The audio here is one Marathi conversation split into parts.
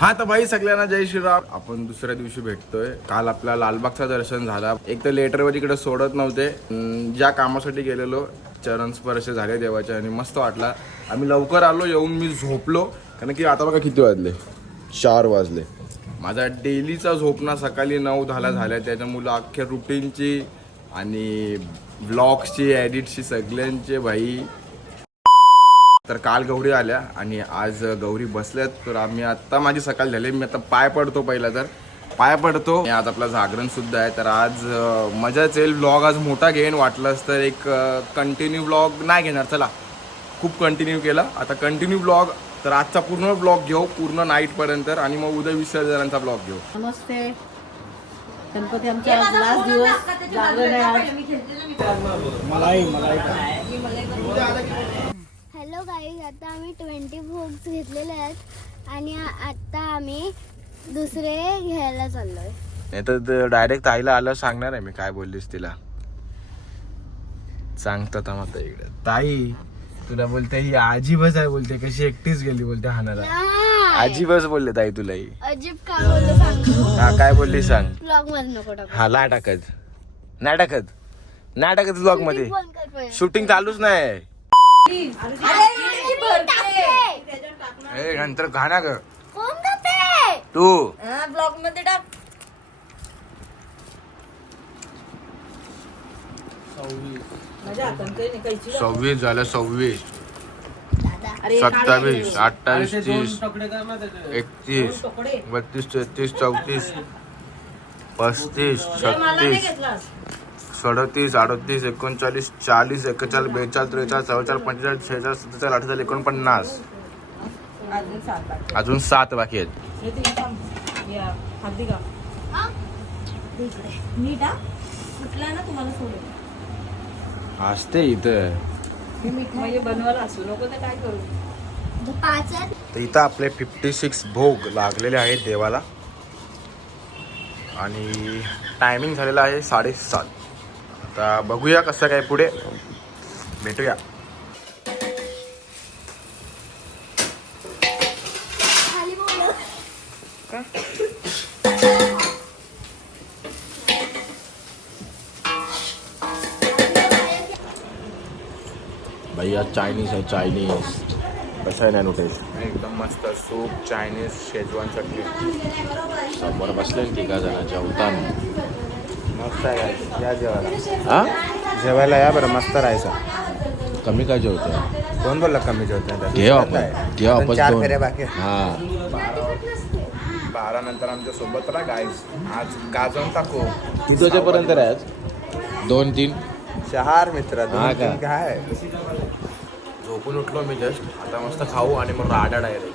हा तर भाई सगळ्यांना जय श्रीराम. आपण दुसऱ्या दिवशी भेटतोय. काल आपला लालबागचा दर्शन झाला. एक तर लेटरवर इकडे सोडत नव्हते. ज्या कामासाठी गेलेलो चरण स्पर्श झाले देवाचे आणि मस्त वाटला. आम्ही लवकर आलो. येऊन मी झोपलो कारण की आता बघा किती वाजले, 4 वाजले. माझा डेलीचा झोपणं सकाळी 9-10 झाल्या. त्याच्यामुळे अख्ख्या रुटीनची आणि ब्लॉग्सची एडिटची सगळ्यांचे भाई. तर काल गौरी आल्या आणि आज गौरी बसल्यात. तर आम्ही आत्ता माझी सकाळ झाली. मी आता पाय पडतो. पहिला तर पाय पडतो. आज आपला जागरण सुद्धा आहे. तर आज मजाच येईल. ब्लॉग आज मोठा घेईन. वाटलंच तर एक कंटिन्यू ब्लॉग नाही घेणार. चला खूप कंटिन्यू केला. आता कंटिन्यू ब्लॉग तर आजचा पूर्ण ब्लॉग घेऊ पूर्ण नाईटपर्यंत आणि मग उद्या विसर्जनाचा ब्लॉग घेऊ. नमस्ते. गणपती आमचा लास्ट दिवस जागरण आहे आज. हॅलो गाईज, आता आम्ही 20 भोग्स घेतलेले आहेत आणि आता आम्ही दुसरे घ्यायला चाललोय. नाही तर डायरेक्ट ताईला आलं सांगणार आहे मी काय बोललीस तिला. सांगतात मग इकडे ताई तुला बोलते ही आजी बस आहे बोलते. कशी एकटीच गेली बोलते हाणाला. आजी बस बोलले ताई तुला ही. अजिब काय बोललो सांगतो. हा काय बोलली सांग. ब्लॉग मध्ये नको टाकू. हा ला टाकत नाही टाकत नाही टाकत ब्लॉग मध्ये. शूटिंग चालूच नाही. नंतर घाणा ग कोण करते तू ब्लॉग मध्ये टाक. 26 झालं. 26 27 28 30 31 32 33 34 35 36 37 38 39 40 41 42 43 44 45 46 47 48 49 अजून 7 बाकी आहेत. ना तुम्हाला सोडून असते इथं. म्हणजे बनवायला असू नको तर काय करू. तर इथं आपले 56 भोग लागलेले आहेत देवाला आणि टायमिंग झालेला आहे 7:30. आता बघूया कसं काय पुढे भेटूया. भैया चायनीज आहे. चायनीज कसं आहे ना नोटेश एकदम मस्त. सूप चायनीज शेजवान चटणी समोर बसले की का जण जेवताना मस्त आहे. या जेवायला. हा जेवायला या बरं मस्त राहायचं. कमी काय जेवतोय कोण बोलला कमी जेवतोय. घेऊ आपण घेऊ आपण 4 फेऱ्या बाकी. हा 12 नंतर आमच्या सोबत राहा गाईज. आज गाजवून टाकू. तू त्याच्यापर्यंत आहे आज 2-3 4 मित्र. काय झोपून उठलो मी जस्ट. आता मस्त खाऊ आणि मग राडा डायरेक्ट.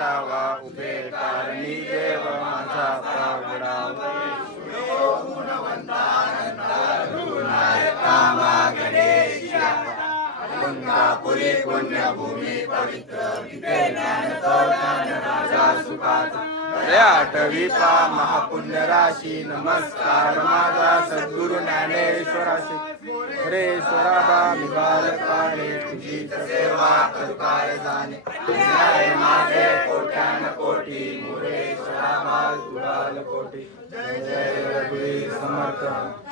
पडावा उभे कारणी देव माझा पडावा पुरी पुण्यभूमी पवित्र राजा सुखाचा आठवी पा महापुण्य राशी नमस्कार माझा सद्गुरु ज्ञानेश्वराशी रे स्वराबा निवार पाणे तुझी सेवा करताय जाणे माझे कोट्यान कोटी मुरे स्वराबा तुलाल कोटी जय रघुवीर समर्थ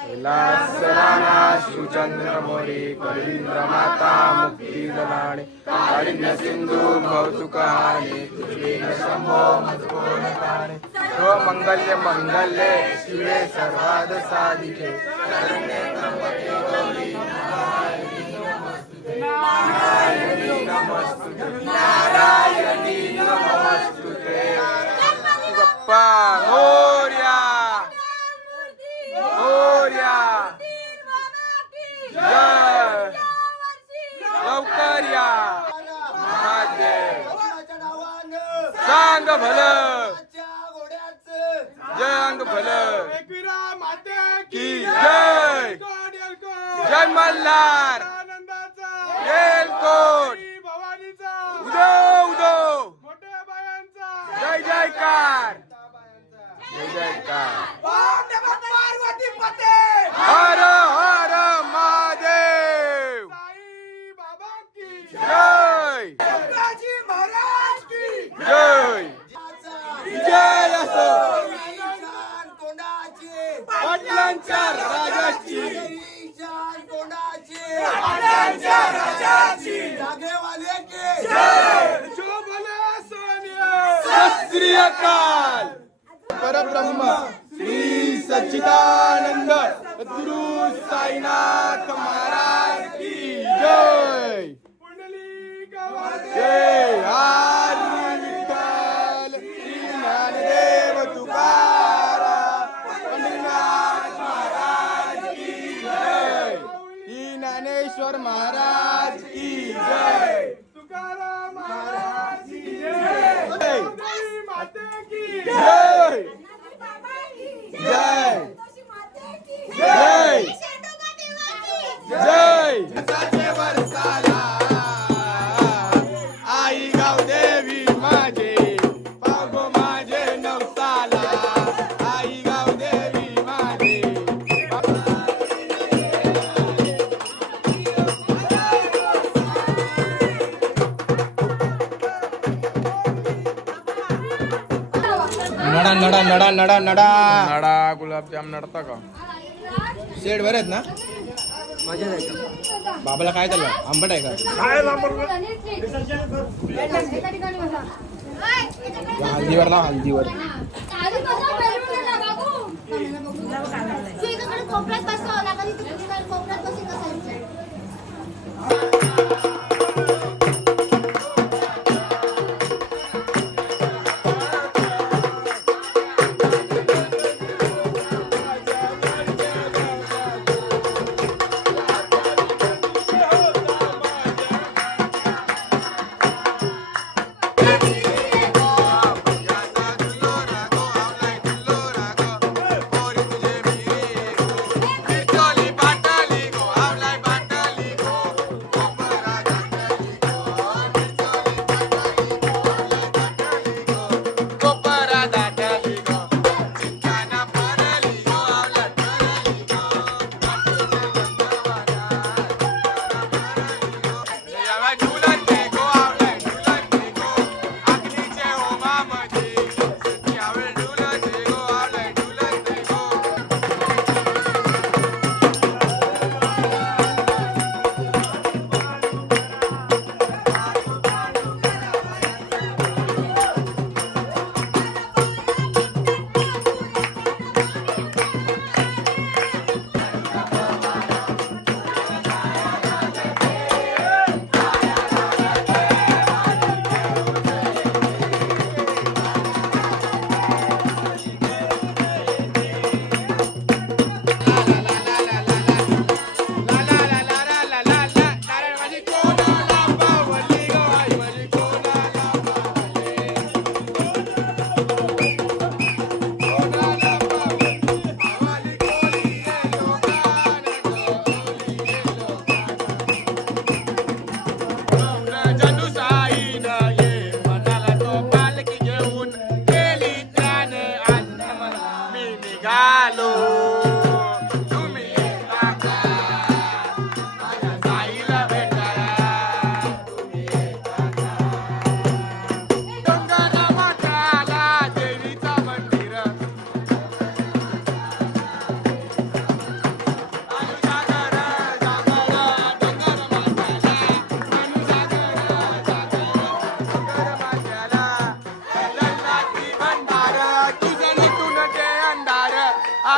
विलासराणा शिवचंद्र मोरी कलिंद्र माता मुक्ती दलाणे कालिन्य सिंधू भौतुकाने तुझी शंभो मजकोन काणे हो मंगल्य मंगल्ये शिवे सर्वाद साधिके शरण्ये त्र्यंबके गौरी नारायणी नमस्तुते नारायणी नमस्तुते बाप्पा मोरया मोरया जय लवकर या महादेव सांग भलं जय अंग भलं की जय जय मल्हार येलकोट उदो उदो जय जयकार जय जयकार हर हर महादेव जय जय जय असो पाटलांच्या राजाची श्री अकाल परब्रह्म श्री सच्चिदानंद गुरु साईनाथ महाराज की जय जय हरी विठ्ठल श्री ज्ञानदेव तुकाराम पंढरीनाथ महाराज की जय श्री ज्ञानेश्वर महाराज की जय तुकाराम महाराज की जय जय जय जय जय जय वर्षाला आई गाव देवी माझे पागो माझे नवसाला आई गाव देवी माझे नडा नडा नडा नडा नडा नडा गुलाबजाम नडता का शेड वर आहेत ना बाबाला काय झालं आंबट आहे का हल्दीवर लाव हल्दीवर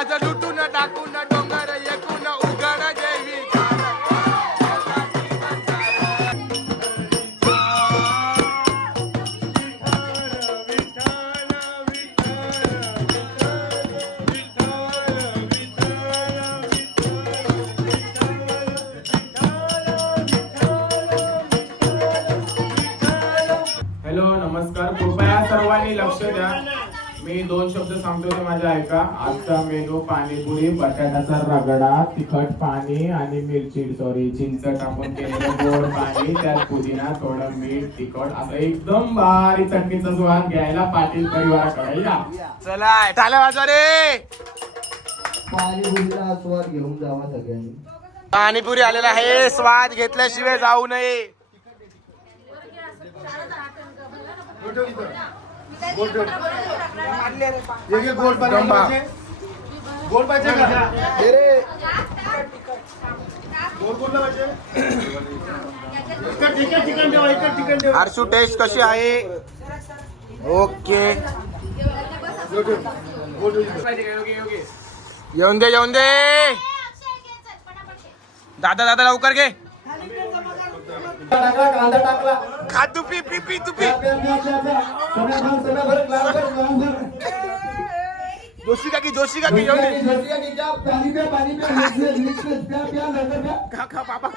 आज लुटून टाकून डोंगर एकूण उघड देवी हॅलो नमस्कार, कृपया सर्वांनी लक्ष द्या. मी 2 शब्द सांगतो ते माझ्या ऐका. आजचा मेनू पाणीपुरी, बटाट्याचा रगडा, तिखट पाणी आणि मिरची चिंच टाकून केलेलं गोड पाणी, त्यात पुदिना, थोडं मीठ, तिखट असं एकदम भारी चटणीचा स्वाद घ्यायला पाटील परिवाराकडे या. चला टाळ्या वाजवा रे. पाणीपुरीचा आस्वाद घेऊन जावा सगळ्यांनी. पाणीपुरी आलेला आहे, स्वाद घेतल्याशिवाय जाऊ नये. हर्षू टेस्ट कशी आहे? ओके, येऊन दे येऊन दे. दादा दादा लवकर घे. कांदा टाकला. खा तू, पी पी पी तू पी. जोशी काकी येऊन दे. खा खा बाबा.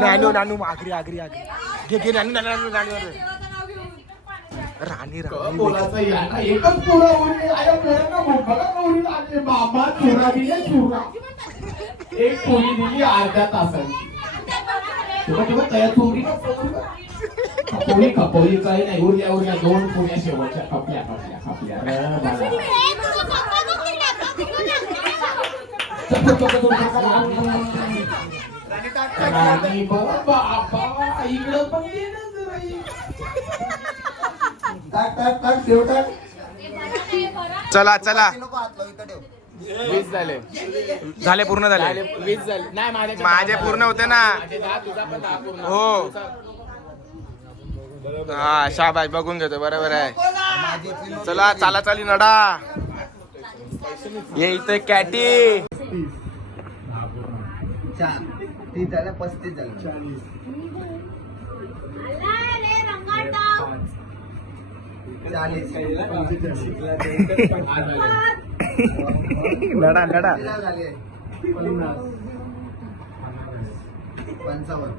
नानू नानू आगरी घे घे नानू नानू नानू राणी राणी बोलायचं यांना एकच पोरं उरली. आया पोरांना भोकाला पोरी लागले. बाबा चोरा दिले चोरा. एक पोळी दिली अर्ध्या तासाची. तेव्हा तयार चोरी खपवली काही नाही. उरल्या 2 पोळ्या शेवटच्या खपल्या. राणी बाबा इकडं पण ये ना जरा. टाक ठेव टाक. चला चला. नको हात लावू, इथं ठेव. 20 झाले पूर्ण झाले. 20 झाले. नाही माझे पूर्ण होते ना. तुझा पण 10 पूर्ण. हो हा शाबाश, बघून घेतो. बरोबर आहे. चला चाला चाली नडा. ये इथे कॅटी. 30 झालं, 35 झालं. लढा लढा. 55.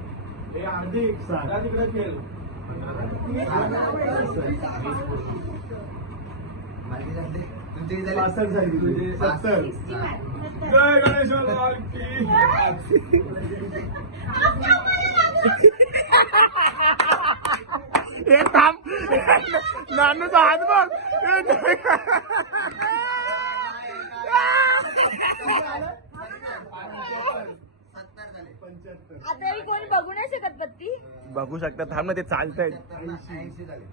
जय गणेश नानूचा हात बघ. आता कोणी बघू नाही शकत पत्ती. बघू शकता. थांब ना, ते चालतंय. 80 झाले.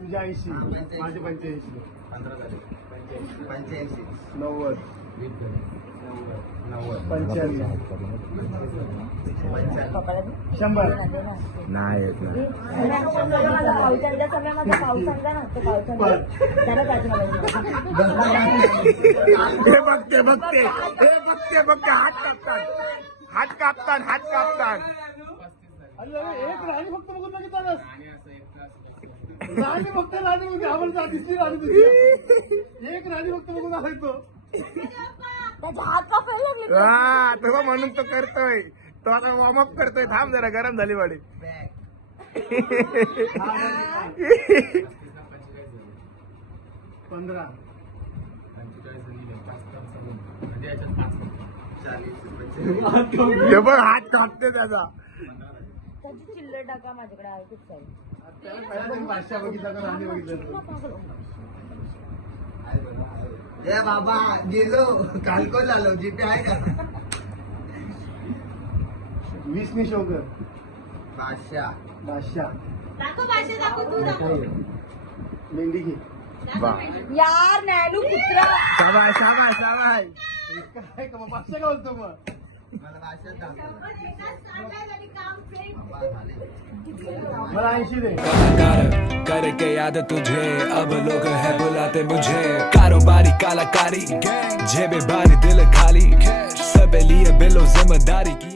तुझ्या 80, माझे 85. 85. 90, 95. 100. नाही येत नाही. हे बघते हात कापतात. एक राणी फक्त बघून बघितलं. राणी फक्त राणी होती. आम्हाला दिसली राणी तुझी. एक राणी फक्त बघून आलाय तो. हा तेव्हा म्हणून तो करतोय. तो आता वॉर्मअप करतोय. थांब जरा, गरम झाली वाडी. 15. हे बघ, हात कापते त्याचा. चिल्लर टाका माझ्याकडे आहे खूप सारी. बादशाह बघितला का राणी बघितलं. ए बाबा गेलो, काल कोण आलो. जीपे आहे का? 20 ने शो कर. बादशाह मेहंदी घे. यार नॅनू कुत्रा. शाबाश. काय का मग बादशाह का बोलतो मग? मला बादशाह दाखव. कलाकार करके याद तुझे अब लोग है बुलाते मुझे कारोबारी कलाकारी जेबे भारी दिल खाली सब लिए बिलो जिम्मेदारी की